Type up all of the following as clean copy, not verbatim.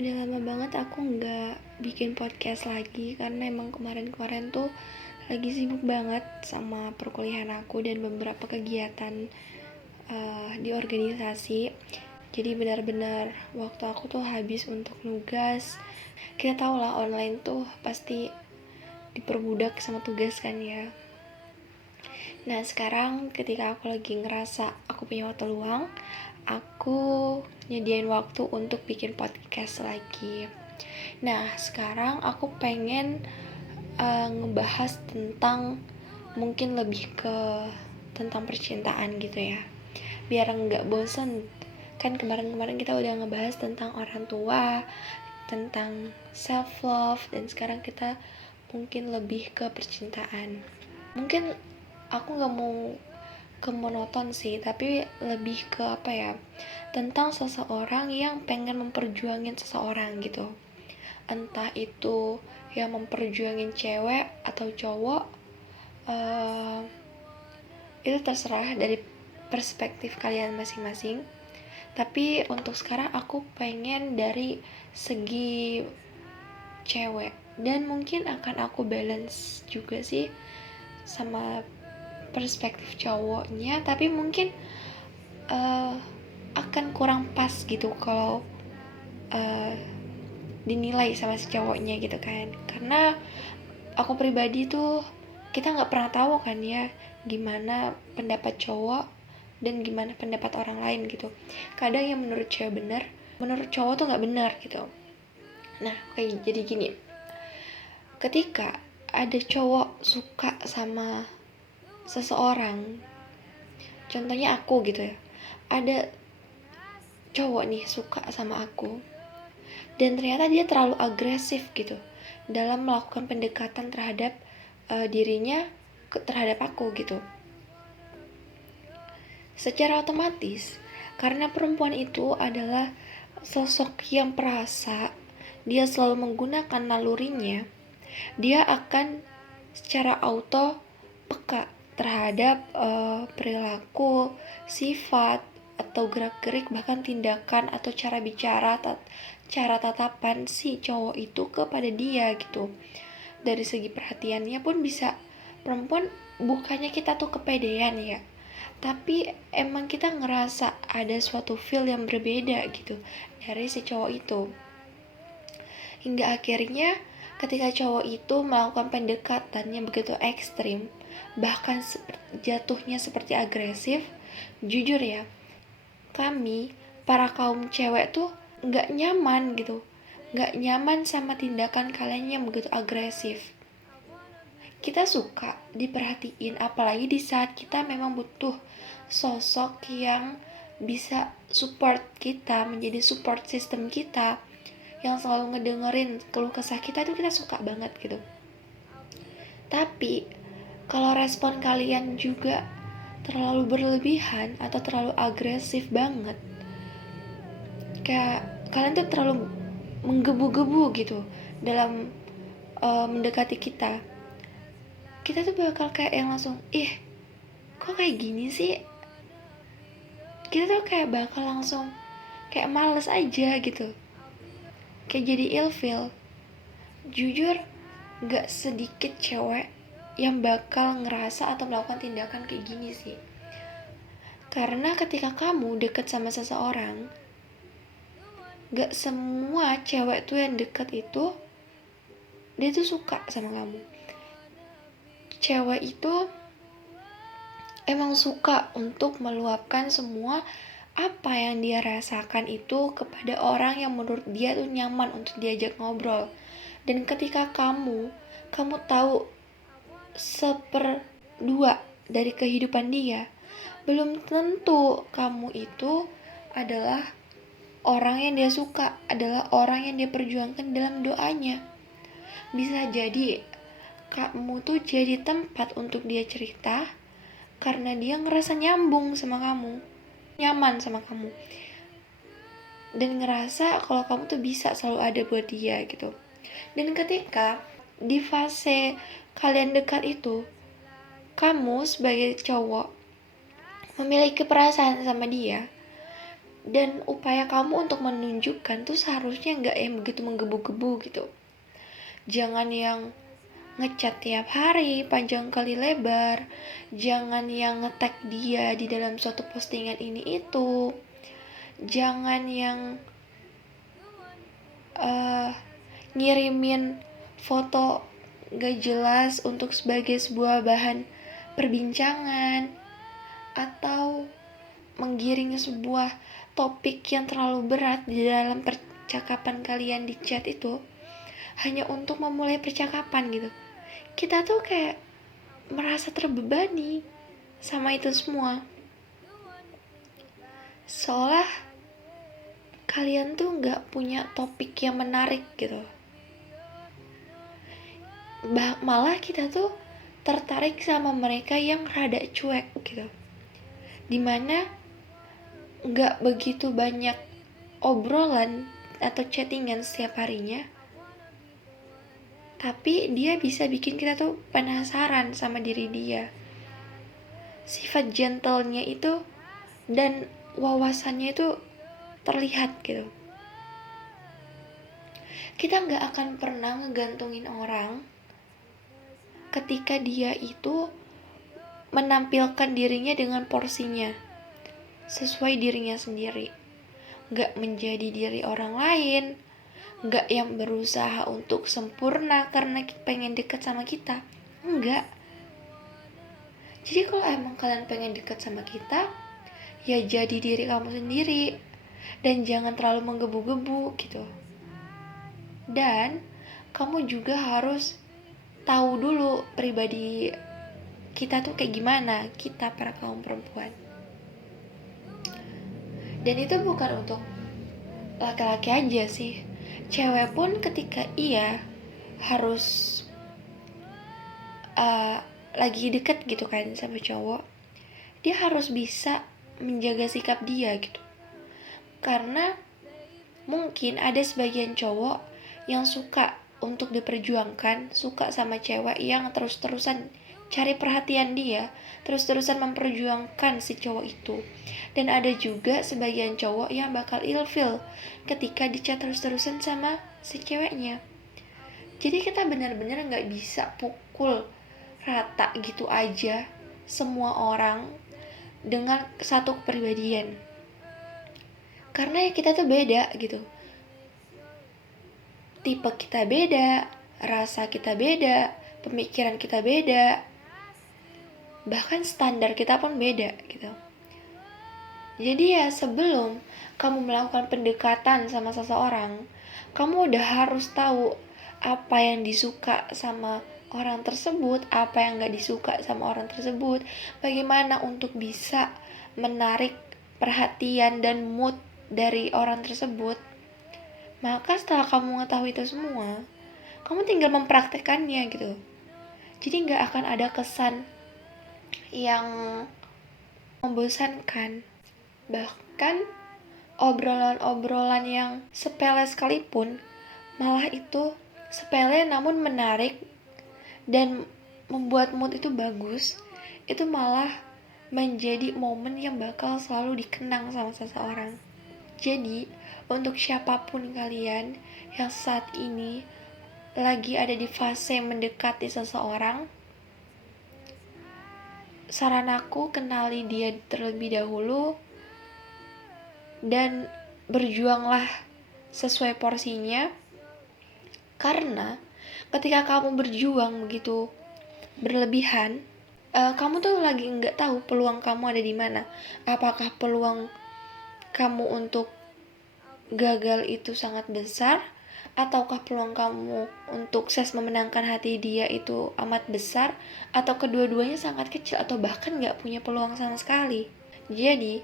Udah lama banget aku nggak bikin podcast lagi karena emang kemarin-kemarin tuh lagi sibuk banget sama perkuliahan aku dan beberapa kegiatan di organisasi. Jadi benar-benar waktu aku tuh habis untuk nugas. Kita tahu lah online tuh pasti diperbudak sama tugas kan ya. Nah sekarang ketika aku lagi ngerasa aku punya waktu luang, aku nyediain waktu untuk bikin podcast lagi. Nah, sekarang aku pengen ngebahas tentang mungkin lebih ke tentang percintaan gitu ya. Biar nggak bosen. Kan kemarin-kemarin kita udah ngebahas tentang orang tua, tentang self love, dan sekarang kita mungkin lebih ke percintaan. Mungkin aku nggak mau ke monoton sih, tapi lebih ke apa ya? Tentang seseorang yang pengen memperjuangin seseorang gitu. Entah itu yang memperjuangin cewek atau cowok, uh, itu terserah dari perspektif kalian masing-masing. Tapi untuk sekarang aku pengen dari segi cewek, dan mungkin akan aku balance juga sih sama perspektif cowoknya, tapi mungkin uh, akan kurang pas gitu kalau uh, dinilai sama si cowoknya gitu kan, karena aku pribadi tuh kita nggak pernah tahu kan ya gimana pendapat cowok dan gimana pendapat orang lain gitu. Kadang yang menurut cewek benar, menurut cowok tuh nggak benar gitu. Nah kayak jadi gini, ketika ada cowok suka sama seseorang, contohnya aku gitu ya, ada cowok nih suka sama aku dan ternyata dia terlalu agresif gitu dalam melakukan pendekatan terhadap dirinya terhadap aku gitu. Secara otomatis, karena perempuan itu adalah sosok yang perasa, dia selalu menggunakan nalurinya, dia akan secara auto peka terhadap perilaku, sifat, atau gerak-gerik, bahkan tindakan atau cara bicara, cara tatapan si cowok itu kepada dia gitu. Dari segi perhatiannya pun bisa, perempuan bukannya kita tuh kepedean ya, tapi emang kita ngerasa ada suatu feel yang berbeda gitu dari si cowok itu. Hingga akhirnya ketika cowok itu melakukan pendekatan yang begitu ekstrim, bahkan jatuhnya seperti agresif, jujur ya, kami para kaum cewek tuh nggak nyaman gitu, nggak nyaman sama tindakan kalian yang begitu agresif. Kita suka diperhatiin, apalagi di saat kita memang butuh sosok yang bisa support kita, menjadi support system kita, yang selalu ngedengerin keluh kesah kita, itu kita suka banget gitu. Tapi kalau respon kalian juga terlalu berlebihan atau terlalu agresif banget, kayak kalian tuh terlalu menggebu-gebu gitu dalam mendekati kita, kita tuh bakal kayak yang langsung, kok kayak gini sih, kita tuh kayak bakal langsung kayak males aja gitu, kayak jadi ilfeel. Jujur gak sedikit cewek yang bakal ngerasa atau melakukan tindakan kayak gini sih, karena ketika kamu deket sama seseorang, gak semua cewek tuh yang deket itu dia tuh suka sama kamu. Cewek itu emang suka untuk meluapkan semua apa yang dia rasakan itu kepada orang yang menurut dia tuh nyaman untuk diajak ngobrol. Dan ketika kamu tahu seperdua dari kehidupan dia, belum tentu kamu itu adalah orang yang dia suka, adalah orang yang dia perjuangkan dalam doanya. Bisa jadi kamu tuh jadi tempat untuk dia cerita karena dia ngerasa nyambung sama kamu, nyaman sama kamu, dan ngerasa kalau kamu tuh bisa selalu ada buat dia gitu. Dan ketika di fase kalian dekat itu, kamu sebagai cowok memiliki perasaan sama dia, Dan upaya kamu untuk menunjukkan tuh seharusnya nggak yang begitu menggebu-gebu gitu. Jangan yang ngechat tiap hari panjang kali lebar, jangan yang nge-tag dia di dalam suatu postingan ini itu, jangan yang ngirimin foto gak jelas untuk sebagai sebuah bahan perbincangan, atau menggiring sebuah topik yang terlalu berat di dalam percakapan kalian di chat itu hanya untuk memulai percakapan gitu. Kita tuh kayak merasa terbebani sama itu semua, seolah kalian tuh gak punya topik yang menarik gitu. Malah kita tuh tertarik sama mereka yang rada cuek gitu, dimana gak begitu banyak obrolan atau chattingan setiap harinya, tapi dia bisa bikin kita tuh penasaran sama diri dia. Sifat gentlenya itu dan wawasannya itu terlihat gitu. Kita gak akan pernah ngegantungin orang ketika dia itu menampilkan dirinya dengan porsinya, sesuai dirinya sendiri, gak menjadi diri orang lain, gak yang berusaha untuk sempurna karena pengen deket sama kita. Enggak. Jadi kalau emang kalian pengen deket sama kita, ya jadi diri kamu sendiri, dan jangan terlalu menggebu-gebu gitu. Dan kamu juga harus tahu dulu pribadi kita tuh kayak gimana, kita para kaum perempuan. Dan itu bukan untuk laki-laki aja sih, cewek pun ketika ia harus lagi deket gitu kan sama cowok, dia harus bisa menjaga sikap dia gitu. Karena mungkin ada sebagian cowok yang suka untuk diperjuangkan, suka sama cewek yang terus-terusan cari perhatian dia, terus-terusan memperjuangkan si cowok itu. Dan ada juga sebagian cowok yang bakal ilfil ketika dicat terus-terusan sama si ceweknya. Jadi kita benar-benar gak bisa pukul rata gitu aja semua orang dengan satu kepribadian. Karena ya kita tuh beda gitu. Tipe kita beda, rasa kita beda, pemikiran kita beda, bahkan standar kita pun beda gitu. Jadi ya sebelum kamu melakukan pendekatan sama seseorang, kamu udah harus tahu apa yang disuka sama orang tersebut, apa yang gak disuka sama orang tersebut, bagaimana untuk bisa menarik perhatian dan mood dari orang tersebut. Maka setelah kamu mengetahui itu semua, kamu tinggal mempraktekannya gitu. Jadi gak akan ada kesan yang membosankan. Bahkan obrolan-obrolan yang sepele sekalipun, malah itu sepele namun menarik dan membuat mood itu bagus, itu malah menjadi momen yang bakal selalu dikenang sama seseorang. Jadi untuk siapapun kalian yang saat ini lagi ada di fase mendekati seseorang, saran aku kenali dia terlebih dahulu dan berjuanglah sesuai porsinya. Karena ketika kamu berjuang begitu berlebihan, kamu tuh lagi nggak tahu peluang kamu ada di mana. Apakah peluang kamu untuk gagal itu sangat besar, ataukah peluang kamu untuk sukses memenangkan hati dia itu amat besar, atau kedua-duanya sangat kecil, atau bahkan nggak punya peluang sama sekali. Jadi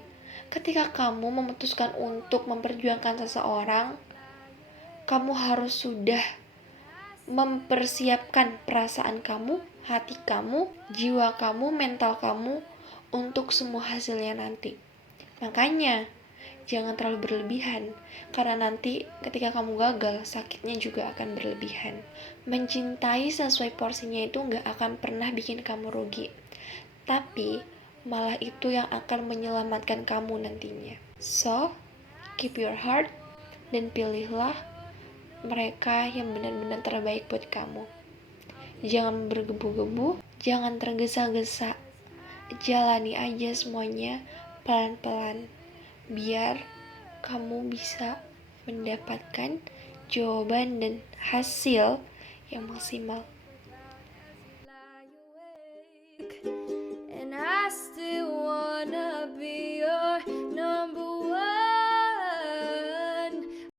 ketika kamu memutuskan untuk memperjuangkan seseorang, kamu harus sudah mempersiapkan perasaan kamu, hati kamu, jiwa kamu, mental kamu untuk semua hasilnya nanti. Makanya jangan terlalu berlebihan, karena nanti ketika kamu gagal, sakitnya juga akan berlebihan. Mencintai sesuai porsinya itu gak akan pernah bikin kamu rugi, tapi malah itu yang akan menyelamatkan kamu nantinya. So, keep your heart, dan pilihlah mereka yang benar-benar terbaik buat kamu. Jangan bergebu-gebu, jangan tergesa-gesa. Jalani aja semuanya pelan-pelan, biar kamu bisa mendapatkan jawaban dan hasil yang maksimal.